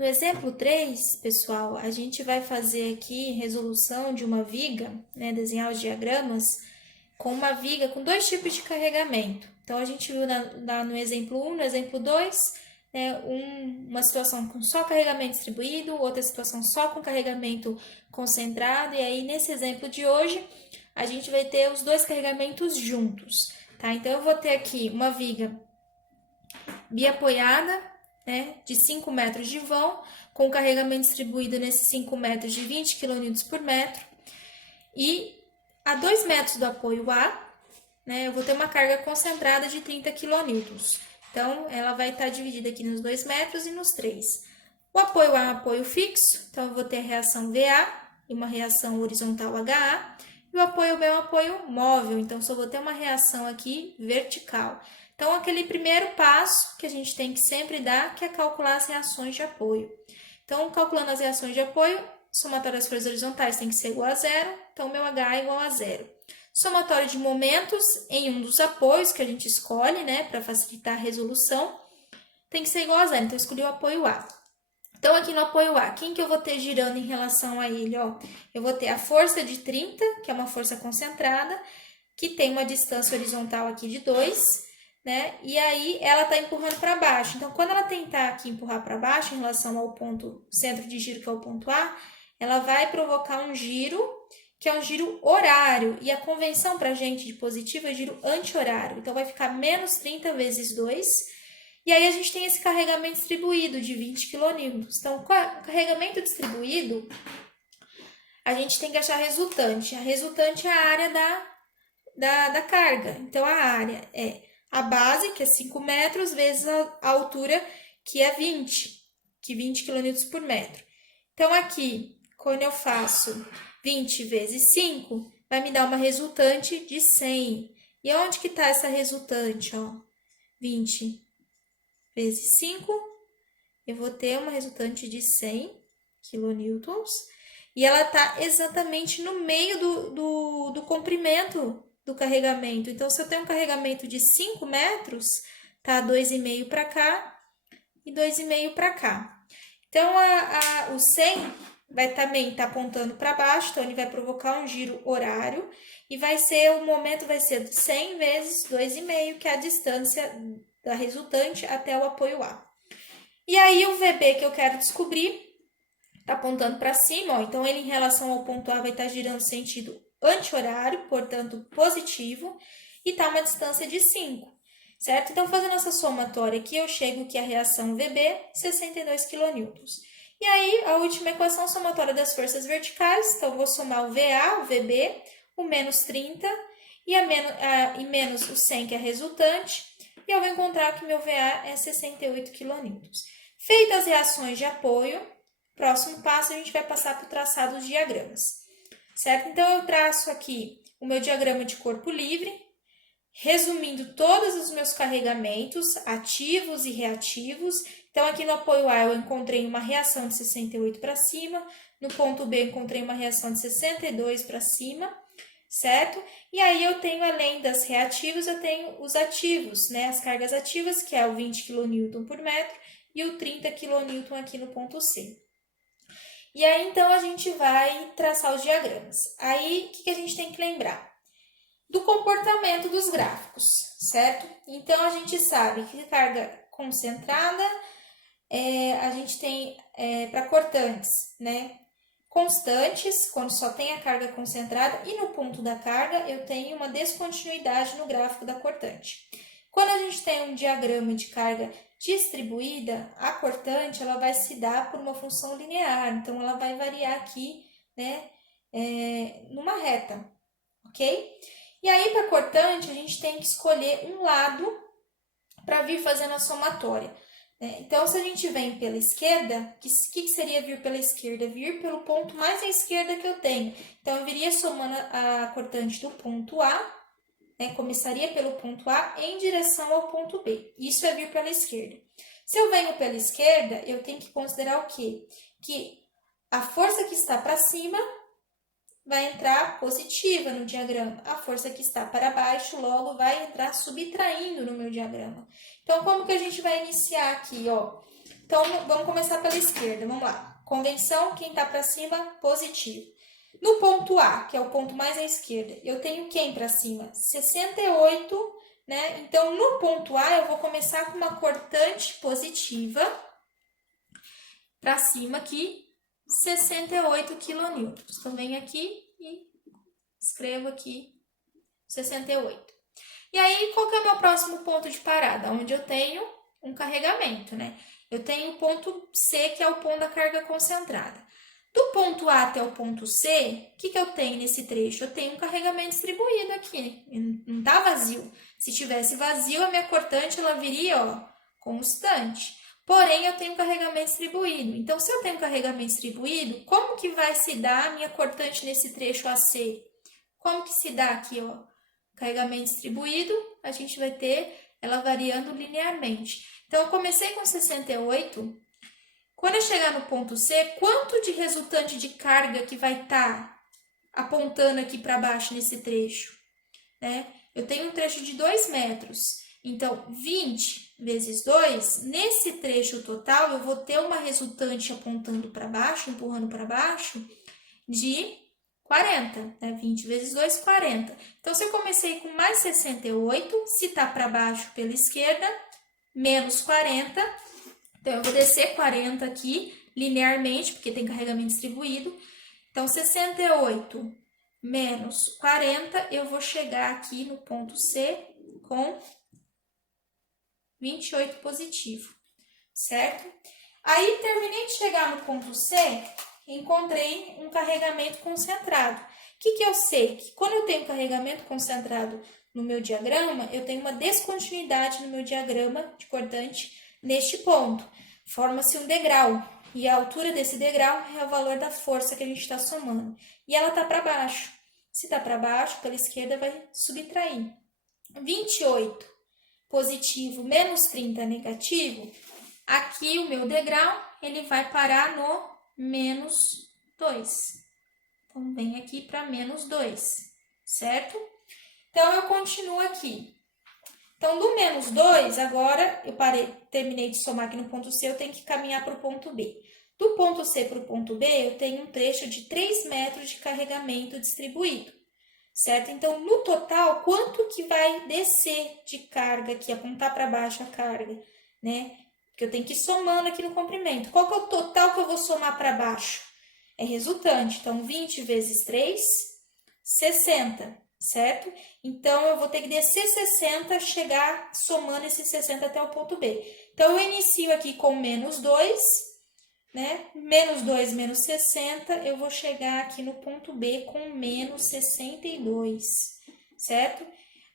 No exemplo 3, pessoal, a gente vai fazer aqui resolução de uma viga, né, desenhar os diagramas com uma viga com dois tipos de carregamento. Então, a gente viu no exemplo 1, no exemplo 2, né, uma situação com só carregamento distribuído, outra situação só com carregamento concentrado, e aí nesse exemplo de hoje, a gente vai ter os dois carregamentos juntos, tá? Então, eu vou ter aqui uma viga biapoiada, né, de 5 metros de vão, com carregamento distribuído nesses 5 metros de 20 kN por metro. E a 2 metros do apoio A, né, eu vou ter uma carga concentrada de 30 kN. Então, ela vai estar dividida aqui nos 2 metros e nos 3. O apoio A é um apoio fixo, então eu vou ter a reação VA e uma reação horizontal HA. E o apoio B é um apoio móvel, então só vou ter uma reação aqui vertical. Então, aquele primeiro passo que a gente tem que sempre dar, que é calcular as reações de apoio. Então, calculando as reações de apoio, somatório das forças horizontais tem que ser igual a zero, então meu H é igual a zero. Somatório de momentos em um dos apoios que a gente escolhe, né, para facilitar a resolução, tem que ser igual a zero, então eu escolhi o apoio A. Então, aqui no apoio A, quem que eu vou ter girando em relação a ele? Ó, eu vou ter a força de 30, que é uma força concentrada, que tem uma distância horizontal aqui de 2, né? E aí ela está empurrando para baixo. Então, quando ela tentar aqui empurrar para baixo em relação ao ponto centro de giro, que é o ponto A, ela vai provocar um giro, que é um giro horário. E a convenção para a gente de positivo é giro anti-horário. Então, vai ficar menos 30 vezes 2. E aí a gente tem esse carregamento distribuído de 20 kN. Então, o carregamento distribuído, a gente tem que achar a resultante. A resultante é a área da carga. Então, a área é a base, que é 5 metros, vezes a altura, que é 20 kN por metro. Então, aqui, quando eu faço 20 vezes 5, vai me dar uma resultante de 100. E onde que está essa resultante? Ó? 20 vezes 5, eu vou ter uma resultante de 100 kN. E ela está exatamente no meio do comprimento do carregamento. Então, se eu tenho um carregamento de 5 metros, tá 2,5 para cá e 2,5 para cá. Então, o 100 vai também estar apontando para baixo, então ele vai provocar um giro horário e o momento vai ser 100 vezes 2,5, que é a distância da resultante até o apoio A. E aí, o VB que eu quero descobrir está apontando para cima, ó, então ele em relação ao ponto A vai estar girando sentido anti-horário, portanto positivo, e está uma distância de 5, certo? Então, fazendo essa somatória aqui, eu chego que a reação VB, 62 kN. E aí, a última equação, somatória das forças verticais, então vou somar o VA, o VB, o menos 30 e menos o 100, que é a resultante, e eu vou encontrar que meu VA é 68 kN. Feitas as reações de apoio, próximo passo, a gente vai passar para o traçado dos diagramas, certo? Então, eu traço aqui o meu diagrama de corpo livre, resumindo todos os meus carregamentos, ativos e reativos. Então, aqui no apoio A, eu encontrei uma reação de 68 para cima, no ponto B, eu encontrei uma reação de 62 para cima, certo? E aí, eu tenho, além das reativos, eu tenho os ativos, né? As cargas ativas, que é o 20 kN por metro, e o 30 kN aqui no ponto C. E aí, então, a gente vai traçar os diagramas. Aí, o que a gente tem que lembrar? Do comportamento dos gráficos, certo? Então, a gente sabe que carga concentrada, a gente tem para cortantes, né? Constantes, quando só tem a carga concentrada, e no ponto da carga, eu tenho uma descontinuidade no gráfico da cortante. Quando a gente tem um diagrama de carga distribuída, a cortante ela vai se dar por uma função linear, então ela vai variar aqui, né, numa reta, ok? E aí, para cortante, a gente tem que escolher um lado para vir fazendo a somatória. Então, se a gente vem pela esquerda, o que seria vir pela esquerda? Vir pelo ponto mais à esquerda que eu tenho. Então, eu viria somando a cortante do ponto A, né, começaria pelo ponto A em direção ao ponto B. Isso é vir pela esquerda. Se eu venho pela esquerda, eu tenho que considerar o quê? Que a força que está para cima vai entrar positiva no diagrama. A força que está para baixo, logo, vai entrar subtraindo no meu diagrama. Então, como que a gente vai iniciar aqui, ó? Então, vamos começar pela esquerda, vamos lá. Convenção, quem tá para cima, positivo. No ponto A, que é o ponto mais à esquerda, eu tenho quem para cima? 68, né? Então, no ponto A, eu vou começar com uma cortante positiva para cima aqui, 68 kN. Então, venho aqui e escrevo aqui 68. E aí, qual que é o meu próximo ponto de parada? Onde eu tenho um carregamento, né? Eu tenho o ponto C, que é o ponto da carga concentrada. Do ponto A até o ponto C, o que eu tenho nesse trecho? Eu tenho um carregamento distribuído aqui, não tá vazio. Se tivesse vazio, a minha cortante ela viria, ó, constante. Porém, eu tenho carregamento distribuído. Então, se eu tenho carregamento distribuído, como que vai se dar a minha cortante nesse trecho AC? Como que se dá aqui, ó? Carregamento distribuído, a gente vai ter ela variando linearmente. Então, eu comecei com 68. Quando eu chegar no ponto C, quanto de resultante de carga que vai estar apontando aqui para baixo nesse trecho? Né? Eu tenho um trecho de 2 metros. Então, 20 vezes 2, nesse trecho total, eu vou ter uma resultante apontando para baixo, empurrando para baixo, de 40, né? 20 vezes 2, 40. Então, se eu comecei com mais 68, se tá para baixo pela esquerda, menos 40. Então, eu vou descer 40 aqui, linearmente, porque tem carregamento distribuído. Então, 68 menos 40, eu vou chegar aqui no ponto C com 28 positivo, certo? Aí, terminei de chegar no ponto C, encontrei um carregamento concentrado. O que eu sei? Que quando eu tenho carregamento concentrado no meu diagrama, eu tenho uma descontinuidade no meu diagrama de cortante neste ponto. Forma-se um degrau, e a altura desse degrau é o valor da força que a gente está somando. E ela está para baixo. Se está para baixo, pela esquerda vai subtrair. 28 positivo menos 30 negativo, aqui o meu degrau ele vai parar no menos 2. Então, vem aqui para menos 2, certo? Então, eu continuo aqui. Então, do menos 2, agora eu terminei de somar aqui no ponto C, eu tenho que caminhar para o ponto B. Do ponto C para o ponto B, eu tenho um trecho de 3 metros de carregamento distribuído, certo? Então, no total, quanto que vai descer de carga aqui, apontar para baixo a carga, né? Porque eu tenho que ir somando aqui no comprimento. Qual que é o total que eu vou somar para baixo? É resultante. Então, 20 vezes 3, 60, certo? Então, eu vou ter que descer 60, chegar somando esses 60 até o ponto B. Então, eu inicio aqui com menos 2, né? Menos 2 menos 60, eu vou chegar aqui no ponto B com menos 62, certo?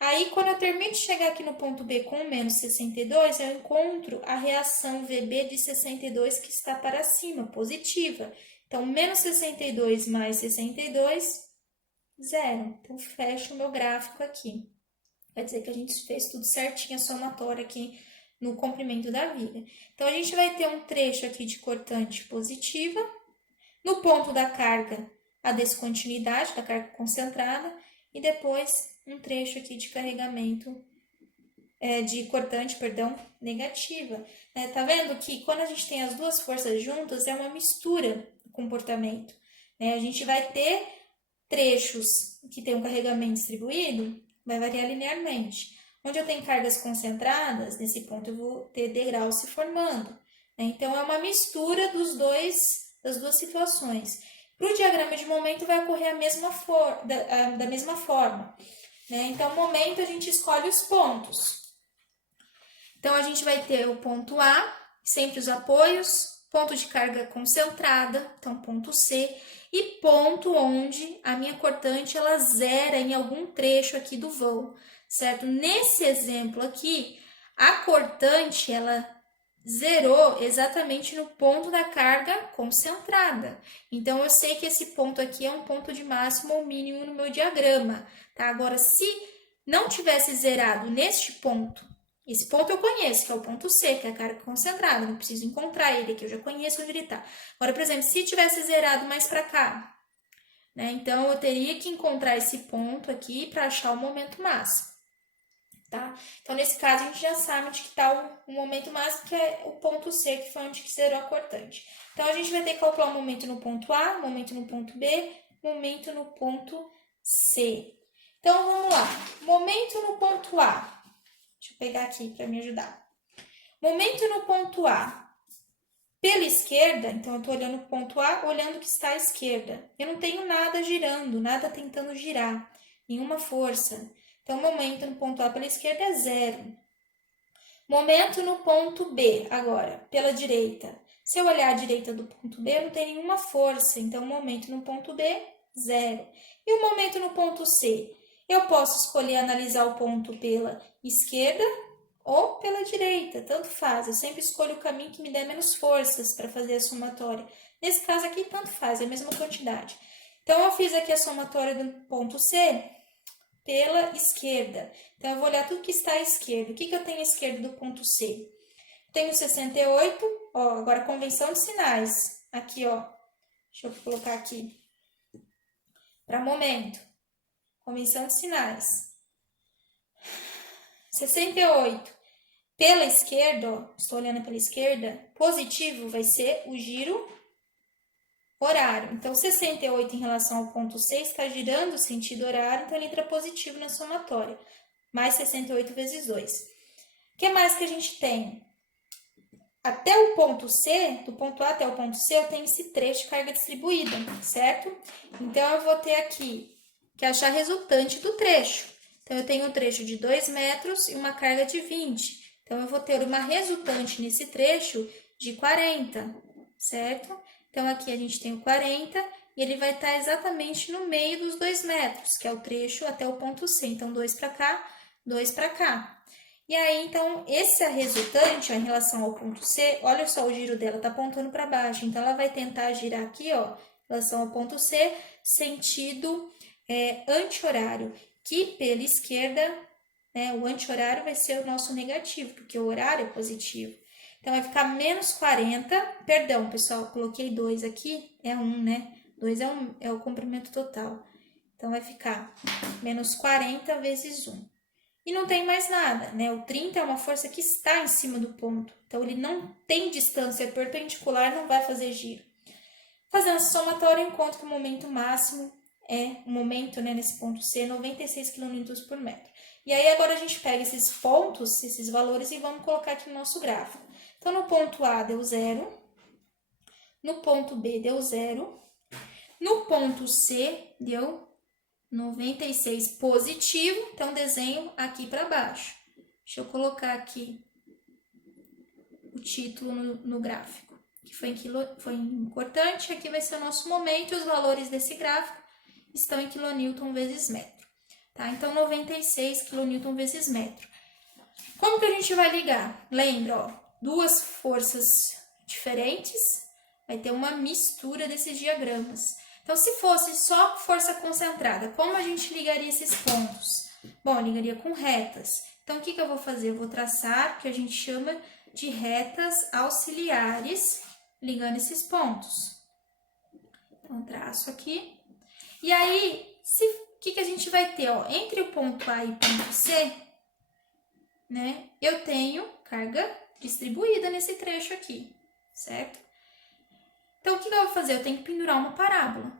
Aí, quando eu termino de chegar aqui no ponto B com menos 62, eu encontro a reação VB de 62 que está para cima, positiva. Então, menos 62 mais 62, 0. Então, fecho o meu gráfico aqui. Vai dizer que a gente fez tudo certinho, a somatória aqui no comprimento da viga. Então, a gente vai ter um trecho aqui de cortante positiva. No ponto da carga, a descontinuidade da carga concentrada. E depois, um trecho aqui de carregamento, de cortante, perdão, negativa. Tá vendo que quando a gente tem as duas forças juntas, é uma mistura do comportamento. A gente vai ter trechos que tem um carregamento distribuído, vai variar linearmente. Onde eu tenho cargas concentradas, nesse ponto eu vou ter degraus se formando. Então, é uma mistura das duas situações. Para o diagrama de momento, vai ocorrer da mesma forma. Então, momento, a gente escolhe os pontos. Então, a gente vai ter o ponto A, sempre os apoios, ponto de carga concentrada, então ponto C, e ponto onde a minha cortante ela zera em algum trecho aqui do vão, certo? Nesse exemplo aqui, a cortante ela zerou exatamente no ponto da carga concentrada. Então, eu sei que esse ponto aqui é um ponto de máximo ou mínimo no meu diagrama, tá? Agora, se não tivesse zerado neste ponto, esse ponto eu conheço, que é o ponto C, que é a carga concentrada, não preciso encontrar ele aqui, eu já conheço onde ele está. Agora, por exemplo, se tivesse zerado mais para cá, então eu teria que encontrar esse ponto aqui para achar o momento máximo. tá? Então, nesse caso, a gente já sabe onde que está o momento máximo, que é o ponto C, que foi onde que zerou a cortante. Então, a gente vai ter que calcular o momento no ponto A, momento no ponto B, momento no ponto C. Então, vamos lá. Momento no ponto A. Deixa eu pegar aqui para me ajudar. Momento no ponto A. Pela esquerda, então eu estou olhando o ponto A, olhando o que está à esquerda. Eu não tenho nada girando, nada tentando girar, nenhuma força. Então, o momento no ponto A pela esquerda é 0. Momento no ponto B, agora, pela direita. Se eu olhar à direita do ponto B, não tem nenhuma força. Então, o momento no ponto B, 0. E o momento no ponto C? Eu posso escolher analisar o ponto pela esquerda ou pela direita, tanto faz. Eu sempre escolho o caminho que me der menos forças para fazer a somatória. Nesse caso aqui, tanto faz, é a mesma quantidade. Então, eu fiz aqui a somatória do ponto C pela esquerda. Então, eu vou olhar tudo que está à esquerda. O que eu tenho à esquerda do ponto C? Tenho 68, ó, agora convenção de sinais. Aqui, ó, deixa eu colocar aqui. Para momento, convenção de sinais. 68. Pela esquerda, ó, estou olhando pela esquerda, positivo vai ser o giro horário. Então, 68 em relação ao ponto C está girando o sentido horário, então ele entra positivo na somatória. Mais 68 vezes 2. O que mais que a gente tem? Até o ponto C, do ponto A até o ponto C, eu tenho esse trecho de carga distribuída, certo? Então, eu vou ter aqui que achar a resultante do trecho. Então, eu tenho um trecho de 2 metros e uma carga de 20. Então, eu vou ter uma resultante nesse trecho de 40, certo? Então, aqui a gente tem o 40 e ele vai estar exatamente no meio dos 2 metros, que é o trecho até o ponto C. Então, 2 para cá, 2 para cá. E aí, então, essa resultante, ó, em relação ao ponto C, olha só, o giro dela está apontando para baixo. Então, ela vai tentar girar aqui, ó, em relação ao ponto C, sentido anti-horário, que pela esquerda, né, o anti-horário vai ser o nosso negativo, porque o horário é positivo. Então, vai ficar menos 40, perdão, pessoal, coloquei 2 aqui, é 1, né? 2 é o comprimento total. Então, vai ficar menos 40 vezes 1. E não tem mais nada, né? O 30 é uma força que está em cima do ponto. Então, ele não tem distância perpendicular, não vai fazer giro. Fazendo essa somatória, eu encontro que o momento máximo o momento, né, nesse ponto C, 96 kN por metro. E aí, agora a gente pega esses pontos, esses valores, e vamos colocar aqui no nosso gráfico. Então, no ponto A deu 0, no ponto B deu 0, no ponto C deu 96 positivo, então desenho aqui para baixo. Deixa eu colocar aqui o título no gráfico, que foi importante. Aqui vai ser o nosso momento e os valores desse gráfico estão em quilonewton vezes metro. Tá? Então, 96 quilonewton vezes metro. Como que a gente vai ligar? Lembra, ó, duas forças diferentes, vai ter uma mistura desses diagramas. Então, se fosse só força concentrada, como a gente ligaria esses pontos? Bom, eu ligaria com retas. Então, o que eu vou fazer? Eu vou traçar o que a gente chama de retas auxiliares, ligando esses pontos. Então, traço aqui. E aí, o que a gente vai ter? Ó, entre o ponto A e o ponto C, né, eu tenho carga distribuída nesse trecho aqui, certo? Então, o que eu vou fazer? Eu tenho que pendurar uma parábola.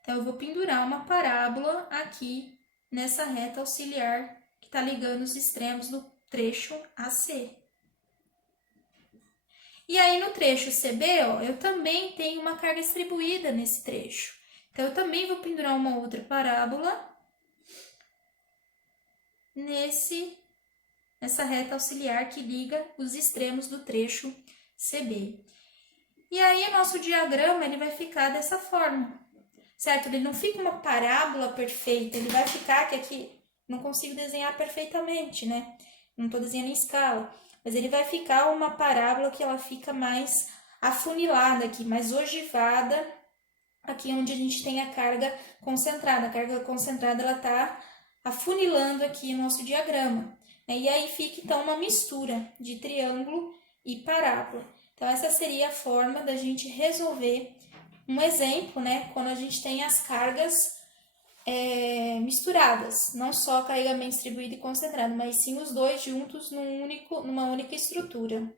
Então, eu vou pendurar uma parábola aqui nessa reta auxiliar que está ligando os extremos do trecho AC. E aí, no trecho CB, ó, eu também tenho uma carga distribuída nesse trecho. Então, eu também vou pendurar uma outra parábola nessa reta auxiliar que liga os extremos do trecho CB. E aí, o nosso diagrama ele vai ficar dessa forma, certo? Ele não fica uma parábola perfeita, ele vai ficar que aqui não consigo desenhar perfeitamente, né? Não estou desenhando em escala, mas ele vai ficar uma parábola que ela fica mais afunilada aqui, mais ogivada, aqui onde a gente tem a carga concentrada. A carga concentrada, ela tá afunilando aqui o nosso diagrama, né? E aí fica, então, uma mistura de triângulo e parábola. Então, essa seria a forma da gente resolver um exemplo, né? Quando a gente tem as cargas misturadas, não só carregamento distribuído e concentrado, mas sim os dois juntos numa única estrutura.